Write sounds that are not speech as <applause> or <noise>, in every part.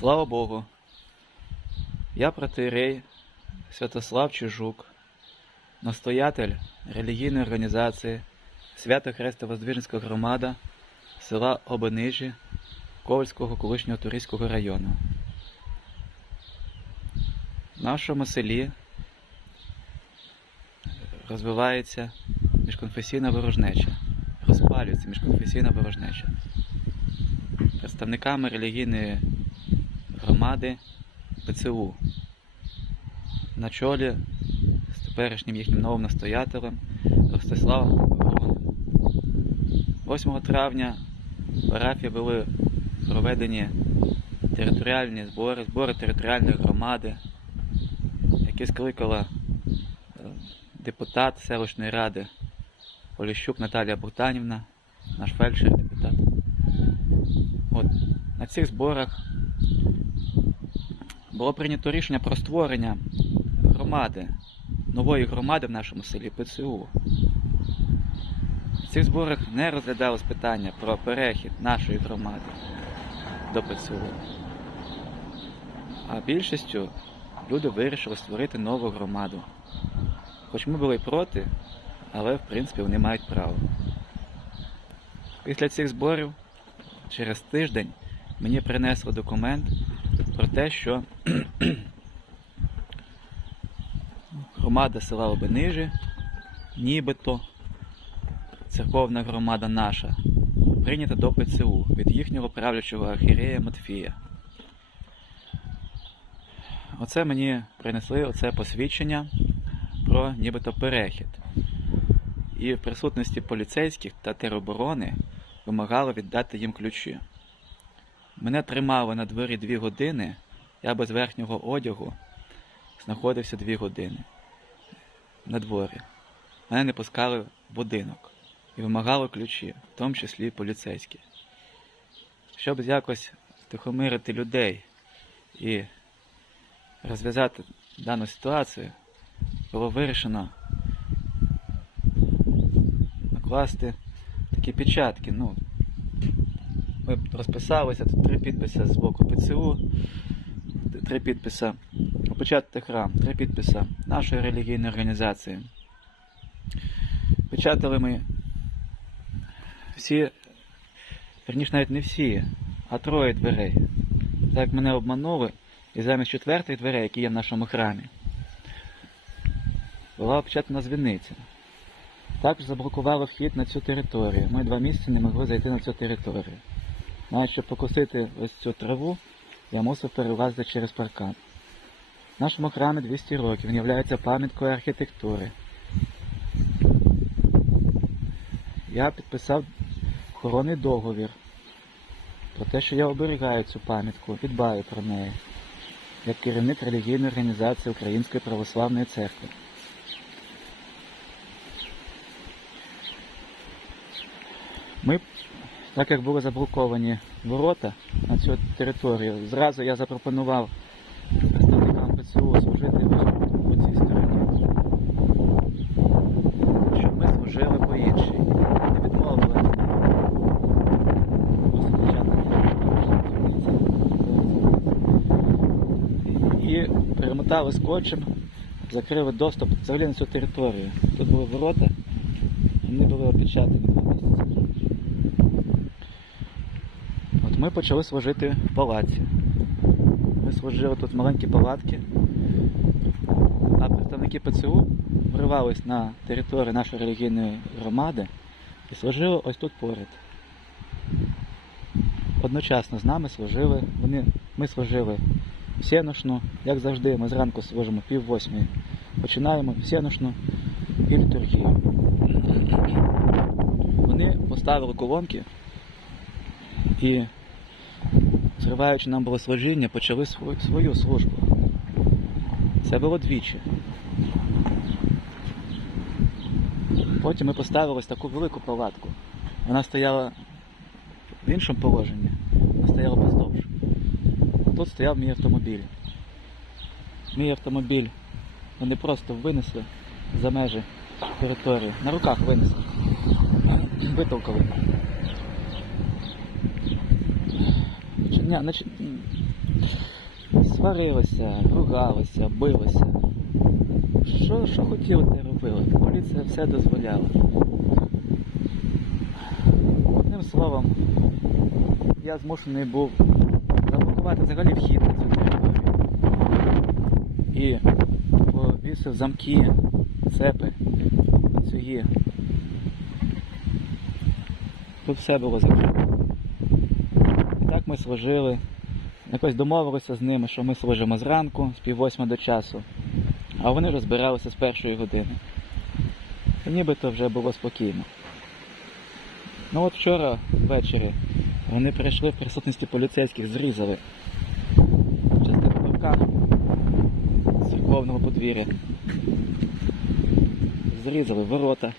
Слава Богу. Я протеєрей Святослав Чижук, настоятель релігійної організації Свято Хрестово-Воздвиженська громада села Обенижі Ковальського колишнього Турійського району. В нашому селі розвивається міжконфесійна ворожнеча, розпалюється міжконфесійна ворожнеча. Представниками релігійної громади ПЦУ на чолі з теперішнім їхнім новим настоятелем Ростиславом Вороним. 8 травня в парафії були проведені територіальні збори, збори територіальної громади, які скликала е, депутат селищної ради Поліщук Наталія Богданівна, наш фельдшер депутат. От, на цих зборах було прийнято рішення про створення громади, нової громади в нашому селі ПЦУ. В цих зборах не розглядалось питання про перехід нашої громади до ПЦУ. А більшістю люди вирішили створити нову громаду. Хоч ми були проти, але в принципі вони мають право. Після цих зборів, через тиждень, мені принесли документ про те, що громада села Обенижі, нібито церковна громада наша, прийнята до ПЦУ від їхнього правлячого архієрея Матфія. Оце мені принесли оце посвідчення про нібито перехід. І в присутності поліцейських та тероборони вимагали віддати їм ключі. Мене тримали на дворі дві години, я без верхнього одягу знаходився дві години на дворі. Мене не пускали в будинок і вимагали ключі, в тому числі поліцейські. Щоб якось втихомирити людей і розв'язати дану ситуацію, було вирішено накласти такі печатки. Ну, ми розписалися, тут три підписи з боку ПЦУ, три підписи опечатати храм, три підписи нашої релігійної організації. Печатали ми всі, верніше навіть не всі, а троє дверей. Так мене обманули, і замість четвертих дверей, які є в нашому храмі, була опечатана дзвіниця. Також заблокували вхід на цю територію. Ми два місяці не могли зайти на цю територію. Навіть щоб покусити ось цю траву, я мусив перелазити через паркан. Нашому храмі 200 років, він є пам'яткою архітектури. Я підписав охоронний договір про те, що я оберігаю цю пам'ятку, дбаю про неї, як керівник релігійної організації Української православної церкви. Ми, так як були заблоковані ворота на цю територію, зразу я запропонував представникам ПЦУ служити по цій стороні. Щоб ми служили по іншій. Не відмовили мені. Просто початок. І перемотали скотчем, закрили доступ взагалі на цю територію. Тут були ворота, вони були опечатані ми почали служити в палаці. Ми служили тут маленькі палатки, а представники ПЦУ вривались на територію нашої релігійної громади і служили ось тут поряд. Одночасно з нами служили, вони, ми служили всеношну, як завжди, ми зранку служимо пів восьмої. Починаємо всеношну і літургію. Вони поставили колонки і, зриваючи нам богослужіння, почали свою, службу. Це було двічі. Потім ми поставили таку велику палатку. Вона стояла в іншому положенні, вона стояла поздовж. А тут стояв мій автомобіль. Мій автомобіль вони просто винесли за межі території. На руках винесли. Витолкали. Чи- ні, значить, Сварилися, ругалися, билися. Що, що хотіли, те робили. Поліція все дозволяла. Одним словом, я змушений був заблокувати взагалі вхід на цю територію. І повісив замки, цепи, ланцюги. Тут все було закрито. Ми служили. Якось домовилися з ними, що ми служимо зранку, з пів восьми до часу, а вони розбиралися з першої години. І нібито вже було спокійно. Ну от вчора ввечері вони прийшли в присутності поліцейських, зрізали частину парка з церковного подвір'я. Зрізали ворота.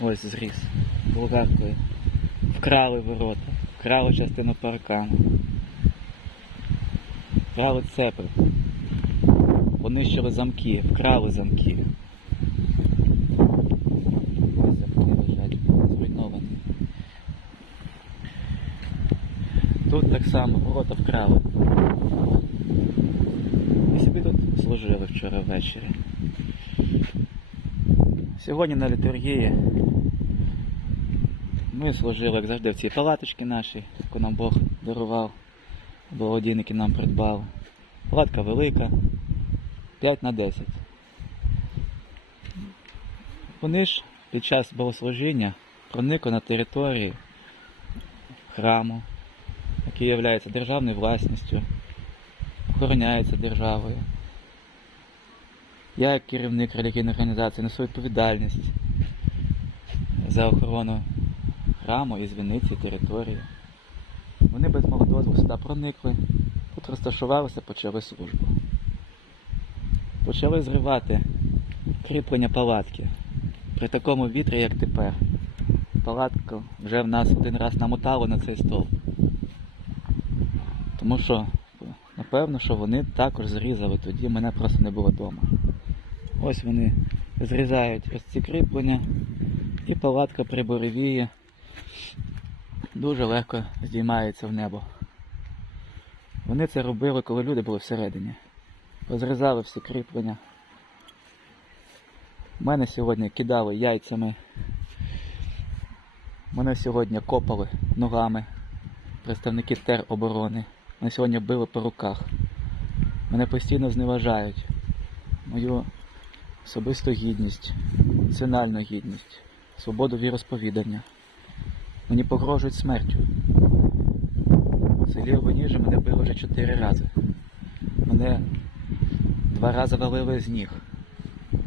Ось зріз болгаркою. Вкрали ворота, вкрали частину паркану. Вкрали цепи. Понищили замки, вкрали замки. Замки лежать, зруйновані. Тут так само ворота вкрали. І собі тут служили вчора ввечері. Сьогодні на літургії ми служили, як завжди, в цій палаточці нашій, яку нам Бог дарував, благодійники нам придбали. Палатка велика, 5 на 10. Вони ж під час богослужіння проникли на території храму, який є державною власністю, охороняється державою. Я, як керівник релігійної організації, несу відповідальність за охорону храму і звіниці території. Вони без мого дозволу сюди проникли, тут розташувалися, почали службу. Почали зривати кріплення палатки. При такому вітрі, як тепер, палатку вже в нас один раз намотали на цей стол. Тому що, напевно, що вони також зрізали, тоді мене просто не було вдома. Ось вони зрізають ось ці кріплення і палатка при буревії дуже легко здіймається в небо. Вони це робили, коли люди були всередині. Розрізали всі кріплення. Мене сьогодні кидали яйцями. Мене сьогодні копали ногами. Представники тероборони. Мене сьогодні били по руках. Мене постійно зневажають. Мою особисту гідність, національну гідність, свободу віросповідання. Мені погрожують смертю. У селі Обоніжі мене били вже чотири рази. Мене два рази валили з ніг.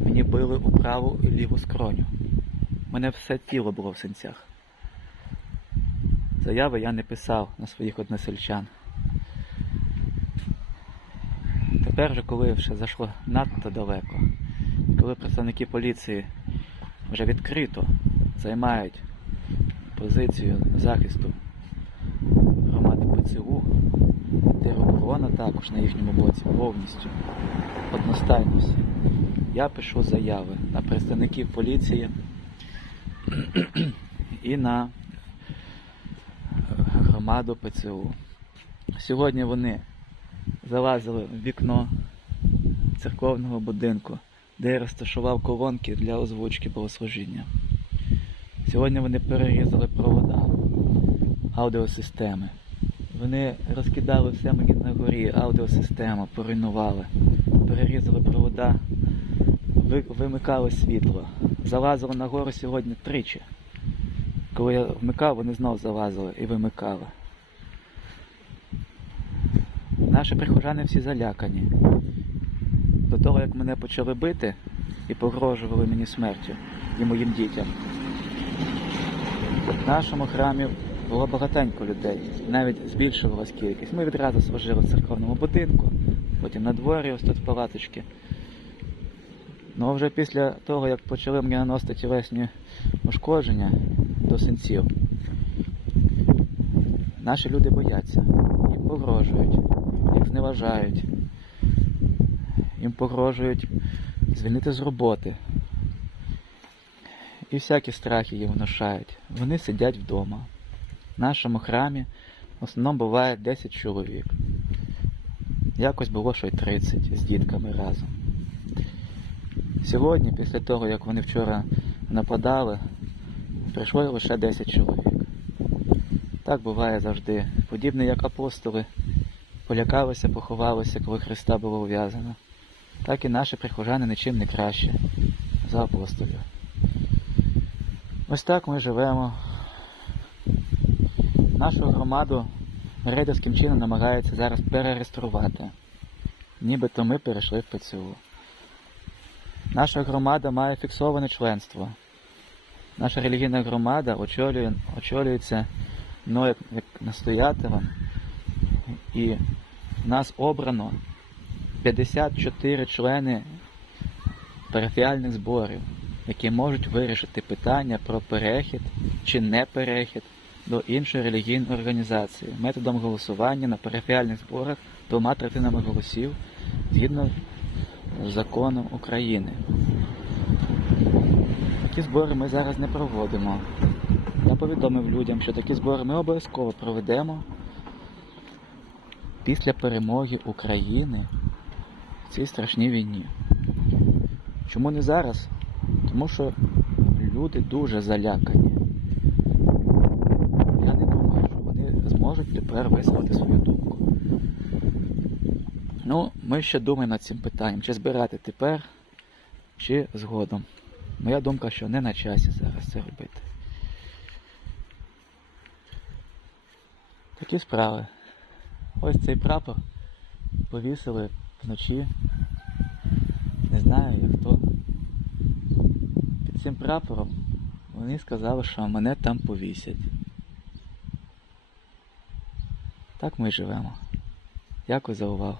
Мені били у праву і ліву скроню. Мене все тіло було в синцях. Заяви я не писав на своїх односельчан. Тепер же, коли вже зайшло надто далеко, коли представники поліції вже відкрито займають позицію захисту громади ПЦУ, тероборона також на їхньому боці повністю, одностайно все. Я пишу заяви на представників поліції <clears throat> і на громаду ПЦУ. Сьогодні вони залазили в вікно церковного будинку, де я розташував колонки для озвучки богослужіння. Сьогодні вони перерізали провода, аудіосистеми. Вони розкидали все мені на горі, аудіосистему, поруйнували, перерізали провода, ви- вимикали світло. Залазили на гору сьогодні тричі. Коли я вмикав, вони знов залазили і вимикали. Наші прихожани всі залякані. До того, як мене почали бити і погрожували мені смертю і моїм дітям. В нашому храмі було багатенько людей, навіть збільшувалась кількість. Ми відразу служили в церковному будинку, потім на дворі, ось тут палаточки. Ну а вже після того, як почали мені наносити тілесні ушкодження до синців, наші люди бояться, їм погрожують, їх зневажають, їм погрожують звільнити з роботи. І всякі страхи їм внушають. Вони сидять вдома. В нашому храмі в основному буває 10 чоловік. Якось було, що й 30 з дітками разом. Сьогодні, після того, як вони вчора нападали, прийшло лише 10 чоловік. Так буває завжди. Подібне як апостоли полякалися, поховалися, коли Христа було ув'язано. Так і наші прихожани нічим не краще за апостолів. Ось так ми живемо. Нашу громаду рейдерським чином намагаються зараз перереєструвати. Нібито ми перейшли в ПЦУ. Наша громада має фіксоване членство. Наша релігійна громада очолює, очолюється мною як, як настоятелем. І нас обрано 54 члени парафіальних зборів, які можуть вирішити питання про перехід чи не перехід до іншої релігійної організації методом голосування на парафіальних зборах двома третинами голосів згідно з законом України. Такі збори ми зараз не проводимо. Я повідомив людям, що такі збори ми обов'язково проведемо після перемоги України в цій страшній війні. Чому не зараз? Тому що люди дуже залякані. Я не думаю, що вони зможуть тепер висловити свою думку. Ну, ми ще думаємо над цим питанням, чи збирати тепер, чи згодом. Моя думка, що не на часі зараз це робити. Такі справи. Ось цей прапор повісили вночі. Не знаю як хто. Під цим прапором вони сказали, що мене там повісять. Так ми живемо. Дякую за увагу.